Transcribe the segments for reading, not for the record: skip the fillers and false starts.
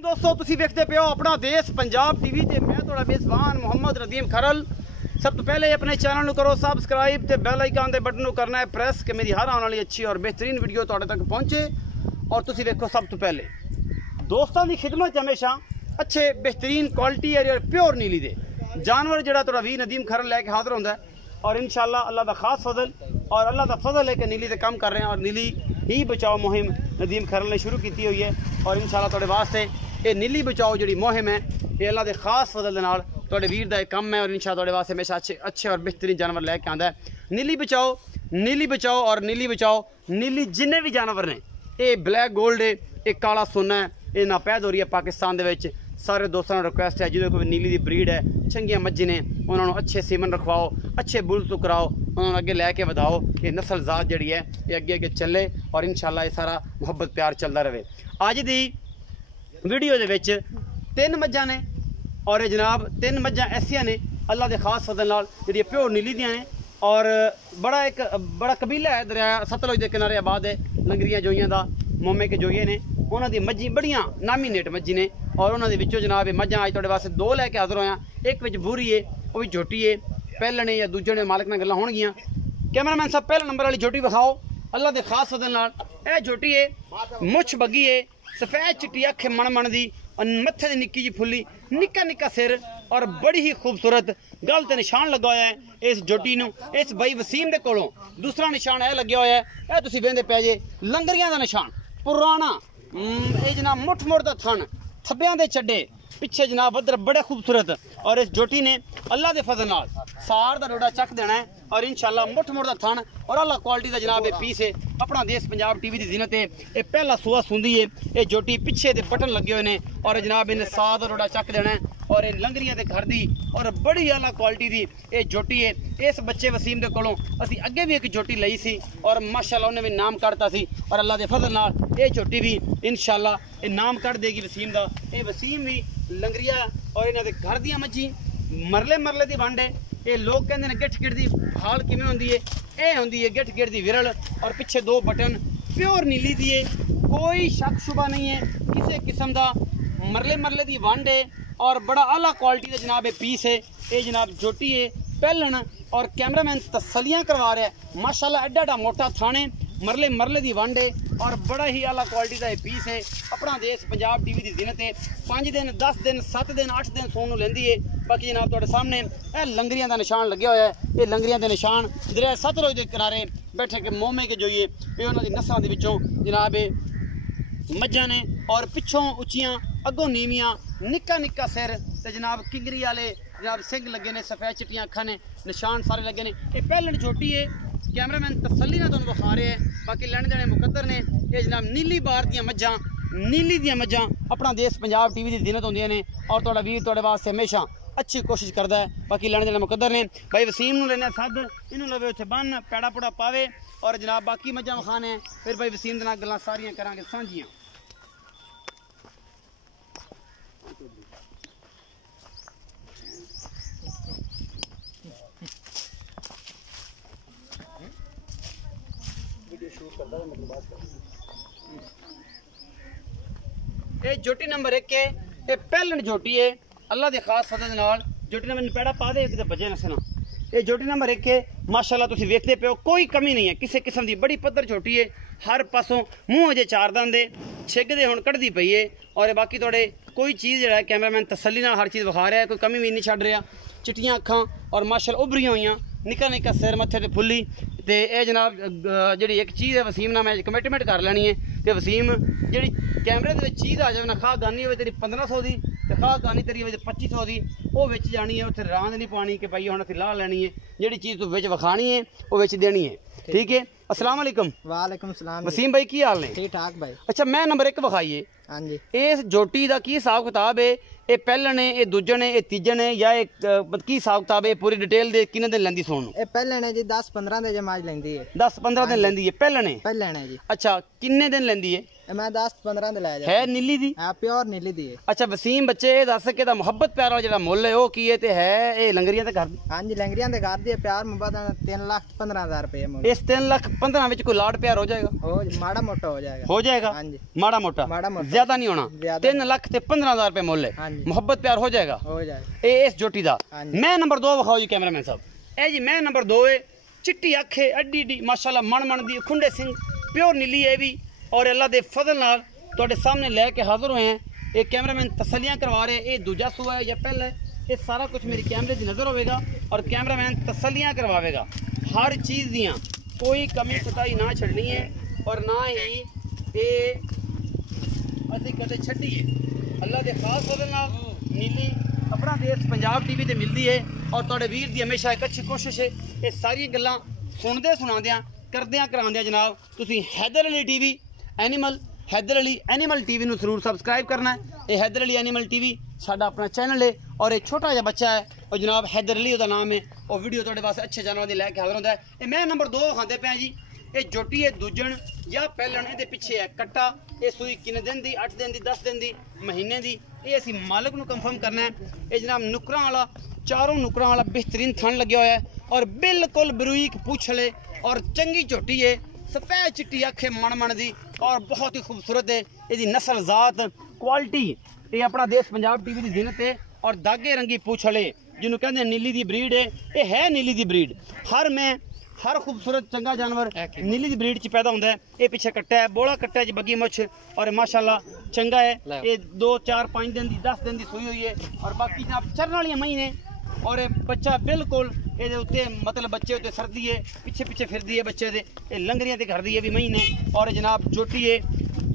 दोस्तों तुसी वेखते पे हो अपना देश पंजाब टीवी ते मैं थोड़ा मेज़बान मोहम्मद रदीम खरल। सब तो पहले अपने चैनल को करो सबसक्राइब ते बेल आइकन दे बटन को करना है प्रेस कि मेरी हर आने वाली अच्छी और बेहतरीन वीडियो तुहाडे तक पहुंचे और तुसी वेखो। सब तो पहले दोस्तों की खिदमत हमेशा अच्छे बेहतरीन क्वालिटी और प्योर नीली दे जानवर जड़ा थोड़ा वी नदीम खरल लैके हाजिर होंदा है और इंशाल्लाह अल्लाह का खास फजल और अल्लाह का फजल है कि नीली से काम कर रहे हैं और नीली ही बचाओ मुहिम नदीम खरल ने शुरू की हुई है और इंशाल्लाह तुहाडे वास्ते ये नीली बचाओ जी मुहिम है ये अल्लाह के खास फजल के नाल तुहाडे वीर दा काम है और इंशाल्लाह तुहाडे वास्ते हमेशा अच्छे और बेहतरीन जानवर लैके आंदा है। नीली बचाओ और नीली बचाओ नीली जिन्ने भी जानवर ने ये ब्लैक गोल्ड है ये काला सोना है ये नापैद हो रही है पाकिस्तान दे विच। सारे दोस्तों को रिक्वेस्ट है जो कोई नीली दी ब्रीड है चंगिया मज्जी ने उन्होंने अच्छे सीमन रखवाओ अच्छे बुल तो कराओ उन्होंने अगे लैके वधाओ ये नस्ल जात जी है ये अगे अगे चले और इंशाल्लाह ये सारा मुहब्बत प्यार चलता रहे। अज दी वीडियो दे विच 3 मज्जां ने और जनाब 3 मज्जां ऐसियां ने अल्लाह के खास फजल नाल जिहड़ियां प्योर नीली दियां ने और बड़ा कबीला है दरिया सतलुज के किनारे आबाद है लंगरियां जोइयां दा मोमे के जोइये ने उन्होंने मज्जी बड़ियां नामीनेट मज्जी ने और उन्होंने विचों जनाब मज्जां अज तुहाडे वास्ते 2 लैके हाजिर होया। एक विच बूरी है वो भी झोटी है पहलने या दूजे ने मालिक नाल गल्लां होणगियां। कैमरामैन साहब पहले नंबर वाली झोटी विखाओ अल्लाह के खास फजल नाल। यह झोटी है मुछ बगी है सफेद चिट्टी अख मन दी मत्थे दी निक्की जी फुल्ली निक्का निक्का सिर और बड़ी ही खूबसूरत गल ते निशान लगा हुआ है इस जोटी नूं इस बई वसीम दे कोलों। दूसरा निशान यह लग्या हुआ है यह तुसीं वेंदे पै जे लंगरियां दा निशान पुराना ये जनाब मुठ मुड़ दा थन थब्बियां दे चड्डे पिछे जनाब वधर बड़े खूबसूरत और इस जोटी ने अल्लाह के फजल नाल सार दा डोडा चक देना है और इंशाल्लाह मुठ मुड़ दा थन और अल्लाह क्वालिटी का जनाब ये पीस है अपना देश पंजाब टीवी की जीनत है। ये पहला सूआ सूंदी है ये जोटी पिछे दे बटन लगे हुए हैं और जनाब इन्हें सार दा डोडा चक देना है और ये लंगरियां दे घर दी और बड़ी आला क्वालिटी दी ये जोटी है। इस बच्चे वसीम दे कोलों असीं अगे भी एक जोटी लई सी और माशाल्लाह उन्हें भी नाम कढ़ता सी और अल्लाह के फजल नाल ये जोटी भी इंशाल्लाह ये नाम कढ़ देगी वसीम दा। ये वसीम भी लंगरिया और इन्हां दे घर दियां मज्जी मरले दी वंड है। ये लोग कहते हैं गिठ गिठ दी हाल किवें होंदी है ये होंदी है गिठ गिठ दी विरल और पिछे 2 बटन प्योर नीली दी है कोई शक शुबा नहीं है किसी किस्म का मरले दी वंड है और बड़ा आला क्वालिटी का जनाब ये पीस है। ये जनाब जोटी है पहलन और कैमरामैन तसलियां करवा रहा है माशाल्लाह एडा मोटा थाने मरले दी वंड है और बड़ा ही आला क्वालिटी का पीस है। अपना देश पंजाब टीवी की जीनत है 5 दिन 10 दिन 7 दिन 8 दिन सोन लेंदी है। बाकी जनाब तुहाडे सामने यह लंगरियां का निशान लगे हुआ है ये लंगरियां के निशान दरिया सतलुज के किनारे बैठे के मोमे के जोइए ये उन्होंने नस्लों के विचों जनाब मज्जां ने और पिछों उच्चियां अगों नीवियां निक्का निक्का सिर ते जनाब किंगरी वाले जनाब सिंग लगे ने सफेद चिट्टियां अखां ने निशान सारे लगे ने। ये पहलन झोटी है कैमरामैन तसल्ली ना तुहानूं विखा रहे हैं बाकी लैण देने मुकद्दर ने। ये जनाब नीली बार दियां मज्जां नीली दियां मज्जां अपना देश पंजाब टीवी की जीनत होंदियां ने और तुहाडा वीर तुहाडे वास्ते हमेशा अच्छी कोशिश करता है। बाकी लैण देने मुकद्दर ने भाई वसीम नूं लेने सद इनू लवे उत्थे बन पैड़ा पुड़ा पावे और जनाब बाकी मज्जां विखाने फिर भाई वसीम दे नाल गल्लां सारियां करांगे सांझियां। ये जोटी नंबर 1 है ये पहलन जोटी है अल्लाह के खास फजल नाल जोटी ने मैंने पैड़ा पा दे किते बजे नसना। ये जोटी नंबर 1 है माशाल्लाह तुसीं वेखदे पे हो कोई कमी नहीं है किसी किस्म की बड़ी पद्धर जोटी है हर पासों मूँह अजे 4 दंद है छिग दे हुण कढ़दी पई है और बाकी थोड़े कोई चीज़ जो है कैमरामैन तसल्ली नाल हर चीज़ विखा रहा है कोई कमी भी नहीं छड्ड रहा। चिट्टियां अखां और माशाल्लाह उभरियां हुई निक्का निक्का सिर मत्थे ते फुल्ली ते ये जनाब जी एक चीज़ है वसीम ना मैं कमिटमेंट कर लैनी है कि वसीम जी कैमरे के चीज़ आ जाए ना खा गानी हो तेरी 1500 की तो खा गानी तेरी 2500 की वो बिच जानी है उत्थे रांद नहीं पानी कि भाई हुण असीं ला लैनी है जी चीज़ तू विच विखानी है वो विच देनी है। ठीक है अस्सलाम वालेकुम। वालेकुम सलाम वसीम भाई की हाल ने? ठीक ठाक भाई। अच्छा मैं नंबर 1 विखाइए हाँ जी इस जोटी का की हिसाब किताब है ये पहले ने ये दूजे ने ये तीजे ने या एक की हिसाब किताब है पूरी डिटेल दे किन्ने दिन लैंदी सोन? ये पहले ने जी 10-15 दिन जमाज लेंदी है 10-15 दिन लैंदी है पहले ने जी। अच्छा किन्ने दिन लैंदी है? मैं 10-15 ਦੇ ਲੈ ਜਾ है नीली दी ਆ ਪਿਓਰ ਨੀਲੀ ਦੀ ਹੈ। अच्छा वसीम बच्चे ये दस के मुहब्बत प्यार वाला जो मुल है वो की है ते है ये लंगरियां ते घर ਹਾਂਜੀ ਲੰਗਰੀਆਂ ਦੇ ਘਰ ਦੀ ਪਿਆਰ ਮੁਹੱਬਤ 3,15,000 ਰੁਪਏ ਮੁੱਲ। इस 3,15,000 ਵਿੱਚ ਕੋਈ ਲਾੜ ਪਿਆਰ हो जाएगा? ਮਾੜਾ ਮੋਟਾ ਹੋ ਜਾਏਗਾ। हो जाएगा ਹਾਂਜੀ माड़ा मोटा ज्यादा नहीं होना। 3,15,000 रुपए मुल है ਹਾਂਜੀ मुहब्बत प्यार हो जाएगा ਹੋ ਜਾਏਗਾ। ये इस जोटी दा। ਹਾਂਜੀ मैं नंबर 2 विखाओ जी कैमरामैन साहब। ए जी मैं नंबर 2 है चिट्टी अखे अड्डी डी माशाल्लाह मन दी खुंडे सिंह प्योर नीली है भी और अल्लाह दे फजल नाल ਤੁਹਾਡੇ सामने लेके हाजिर हुए हैं। ये कैमरामैन तसलियां करवा रहे हैं। ये दूजा सूआ है या पहला है ये सारा कुछ मेरी कैमरे की नज़र होगा और कैमरामैन तसलियां करवाएगा हर चीज़ दियाँ कोई कमी कुताई ना छड़नी है और ना ही ये असी कदे छड़ी है। अल्लाह के खास फजल नाल नीली अपना देश पंजाब टीवी ते मिलती है और तुहाडे वीर दी हमेशा एक अच्छी कोशिश है ये सारी गल्लां सुनदे सुनांदियां करदियां करांदियां जनाब तुसीं Haider Ali TV animal Haider Ali animal TV नूं जरूर सबसक्राइब करना है। ये हैदर अली एनिमल टीवी साडा अपना चैनल है और एक छोटा जिहा बच्चा है और जनाब हैदर अली उसका नाम है और वीडियो तुहाडे वास्ते अच्छे जानवरों की लैके हाजिर होंदा है। ये मैं नंबर 2 खांदे पे जी ये जोटी है दूजन या पहलन ये पिछे है कट्टा ये सूई किन्ने दिन दी 8 दिन दी 10 दिन दी महीने दी ये असी मालिक नूं कंफर्म करना है। ये जनाब नुकरां वाला चारों नुकरां वाला बेहतरीन थन लग्या होया है और बिल्कुल बरीक पूछले और चंगी झोटी है सफेद चिट्टी अखे मन दी और बहुत ही खूबसूरत है। इसकी नस्ल जात क्वालिटी ये अपना देश पंजाब टीवी की जिनत है और दागे रंगी पूछले जिन्होंने कहते हैं नीली दी ब्रीड है ये है नीली दी ब्रीड हर खूबसूरत चंगा जानवर नीली दी ब्रीड च पैदा होता है। ये पीछे कट्टा है बोला कट्टा है बगी मुछ और माशाल्लाह चंगा है। ये 2 4 5 दिन दी 10 दिन की सूई हुई है और बाकी जनाब चरन वाली महीने और बच्चा बिल्कुल ये उत्ते मतलब बच्चे उत्ते सर्दी है पिछे पिछे फिरदी है बच्चे दे ये लंगरियां ते घर दी है भी महीने और जनाब जोटी है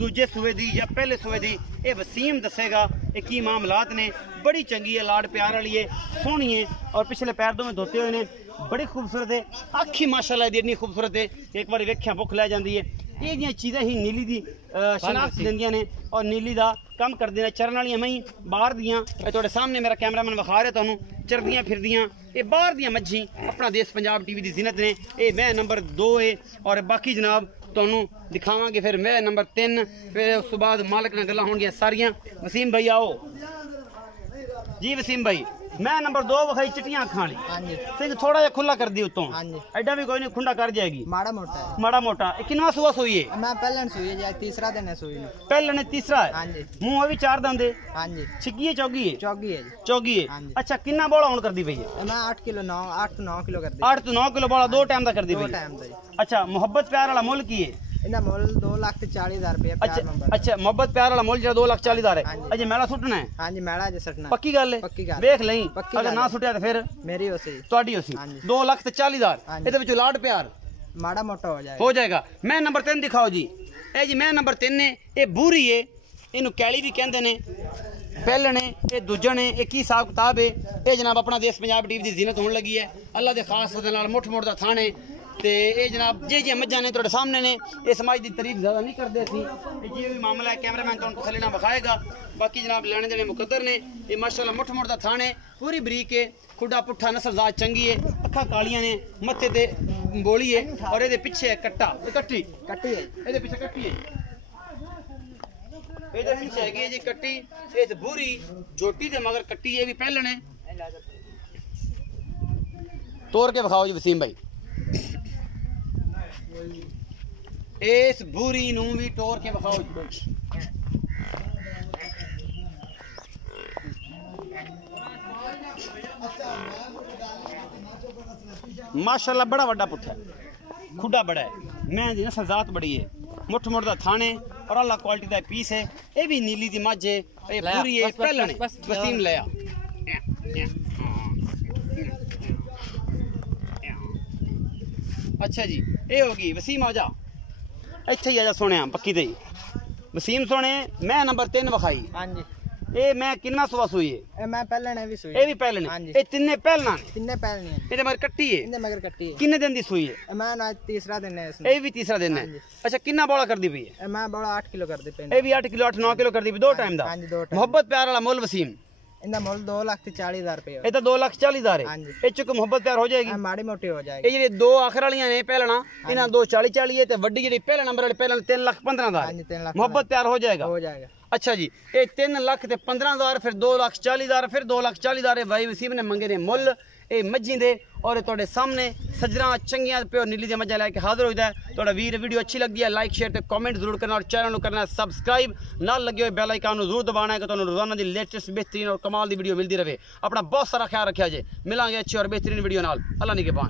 दूजे सूए दी या पहले सूए दी ये वसीम दसेगा ये की मामलात ने बड़ी चंगी है लाड प्यार वाली है सोहनी है और पिछले पैर दो में धोते हुए ने बड़ी खूबसूरत है अखी माशाल्लाह दी इतनी खूबसूरत है एक बार वेख्या भुख लै जाती है। ये चीज़ें ही नीली दी शनाख्त देंदियां ने और नीली दा कम करदे ने चरन वाली मई बाहर दियां तुहाडे सामने मेरा कैमरामैन विखा रहा तुहानूं चरदियां फिरदियां ये बाहर दियां मच्छी अपना देश पंजाब टीवी की जिनत ने ये मैं नंबर 2 है और बाकी जनाब तुहानूं दिखावांगे फिर मैं नंबर 3 फिर उस तो बाद मालिक नाल गल्लां होणगियां सारियां। वसीम भाई आओ जी वसीम भाई मैं नंबर 2 विखाई चिट्टियां अखां वाली ਹਾਂਜੀ सिंह थोड़ा जिहा खुला कर दी उत्तों ਹਾਂਜੀ एडा भी कोई नहीं खुंडा कर जाएगी ਮਾੜਾ ਮੋਟਾ है। माड़ा मोटा किनवा सुआ सोई है मैं पहलन सूई है जी तीसरा दिन है सूई ਨੂੰ। पहले ने तीसरा है ਹਾਂਜੀ मुंह भी 4 दंदे ਹਾਂਜੀ छिकी है चौगी है ਚੌਗੀ है जी। चौगी है हाँ जी। अच्छा किन्ना बोला हुन कर दी पई है मैं 8 किलो 9 किलो कर दी 8 तो 9 किलो बोला 2 टाइम दा कर दी 2 पई टाइम ਦਾ ਜੀ। अच्छा मोहब्बत प्यार वाला मुल की है ਇਹਦਾ ਮੁੱਲ 2,40,000 ਰੁਪਏ ਪਿਆਰ अच्छा ਨੰਬਰ। अच्छा मोहब्बत प्यार वाला मुल जेड़ा 2,40,000 हाँ है जी। अजे मेला सुटना है ਹਾਂਜੀ ਮੈਲਾ ਜੇ ਸੱਟਣਾ पक्की गल है पक्की गल देख लई पक्की अगर गल ना है। सुटिया तो फिर ਮੇਰੀ ਉਸੇ ਤੁਹਾਡੀ होसी हाँ जी। 2,40,000 हाँ जी। ਇਹਦੇ ਵਿੱਚੋਂ ਲਾਡ ਪਿਆਰ ਮਾੜਾ ਮੋਟਾ ਹੋ ਜਾਏਗਾ। हो जाएगा। मैं नंबर 3 दिखाओ जी ए जी मैं नंबर 3 ने ये बूरी है इनू कैली भी कहते ने पहले ने ये दूजा ने एक ही हिसाब किताब है ये जनाब अपना देश पंजाब टीवी की जिनत होने लगी है अल्लाह के खास फजल नाल मुठ मुठ दा थान है ते ये जनाब जे मज्जां ने तुहाडे सामने ने ये समाज की तारीफ ज़्यादा नहीं करते असीं जे भी मामला है कैमरामैन तुहानूं तसल्ली नाल विखाएगा बाकी जनाब लेने देने मुकद्दर ने ये माशाल्लाह मुठ मुठ दा थान है पूरी बरीक है खुडा पुट्ठा नस्ल जात चंगी है अखा कालियां ने मत्थे ते बोली है और ये पिछे है कट्टा कट्टी ਕੱਟੀ है ये पिछे कट्टी है ये पिछे है जी कट्टी ये बूरी जोटी दे मगर कट्टी है भी पहले ने तोड़ के विखाओ जी वसीम भाई इस बूरी नूं भी तोड़ के विखाओ जी माशाल्लाह बड़ा वड्डा पुट्ठा है खुडा बड़ा है मैं जी नस्ल जात बड़ी है मुठ मुठ दा थाने और अल्लाह क्वालिटी दा पीस है ये भी नीली दी मझ है ये पूरी है पहले ने वसीम लिया अच्छा जी ये होगी वसीम आ जा ਇੱਥੇ ਹੀ ਆ ਜਾ ਸੋਹਣਿਆ ਪੱਕੀ ਤੇ ਵਸੀਮ ਸੋਹਣੇ मैं नंबर 3 ਵਿਖਾਈ ਹਾਂਜੀ ਇਹ ਮੈਂ ਕਿੰਨਾ ਸਵਾ ਸੂਈ ਹੈ ਇਹ ਮੈਂ ਪਹਿਲਣ ਵੀ ਸੂਈ ਇਹ ਵੀ ਪਹਿਲੇ ਨੇ ਹਾਂਜੀ। ਇਹ ਤਿੰਨੇ ਪਹਿਲਾਂ ਨੇ ਤਿੰਨੇ ਪਹਿਲਣੀਆਂ ਇਹਦੇ ਮਗਰ ਕੱਟੀ ਹੈ ਇਹਦੇ ਮਗਰ ਕੱਟੀ ਹੈ ਕਿੰਨੇ ਦਿਨ ਦੀ ਸੂਈ ਹੈ ਇਹ ਮੈਂ ਅੱਜ ਤੀਸਰਾ ਦਿਨ ਹੈ ਇਸਨੂੰ ਇਹ ਵੀ ਤੀਸਰਾ ਦਿਨ ਹੈ ਹਾਂਜੀ। ਅੱਛਾ ਕਿੰਨਾ ਬੋਲਾ ਕਰਦੀ ਪਈ ਹੈ ਇਹ ਮੈਂ ਬੜਾ 8 ਕਿਲੋ ਕਰਦੇ ਪਏ ਇਹ ਵੀ 8 ਕਿਲੋ 8 9 ਕਿਲੋ ਕਰਦੀ ਪਈ 2 ਟਾਈਮ ਦਾ ਹਾਂਜੀ 2 ਟਾਈਮ ਮੁਹੱਬਤ ਪਿਆਰ ਵਾਲਾ ਮੁੱਲ ਵਸੀਮ इनका मुल 2,40,000 रुपये ਇਹ ਤਾਂ 2,40,000 ਹੈ ਹਾਂਜੀ। ਇਹ ਚ ਮੁਹੱਬਤ ਪਿਆਰ ਹੋ ਜਾਏਗੀ। माड़ी मोटी हो ਇਹ जाएगी। ਜਿਹੜੇ ਦੋ ਆਖਰ ਵਾਲੀਆਂ ਨੇ ਪਹਿਲਣਾ ਇਹਨਾਂ 2,40,40 ਹੈ ਤੇ ਵੱਡੀ ਜਿਹੜੀ ਪਹਿਲਾ ਨੰਬਰ ਵਾਲੀ ਪਹਿਲਾਂ 3,15,000 हाँ जी 3 लाख ਮੁਹੱਬਤ ਪਿਆਰ ਹੋ ਜਾਏਗਾ। हो जाएगा। अच्छा जी ये 3 लाख ते 15,000 फिर 2,40,000 फिर 2,40,000 भाई वसीम ने मंगे ने मुल ये मज्जी दे और थोड़े सामने सजरा चंगियां प्योर नीली दी मज्जा लेके हाजिर होइदा है। थोड़ा वीर वीडियो अच्छी लगती है लाइक शेयर ते कमेंट जरूर करना और चैनल करना है सब्सक्राइब नाल लगे हुए बेल आइकन जरूर दबाना है कि तुहानू रोजाना दी लेटेस्ट बेहतरीन और कमाल दी वीडियो मिलती रहे। अपना बहुत सारा ख्याल रखा जे मिलांगे अच्छी और बेहतरीन वीडियो नाल। अल्लाह निगहबान।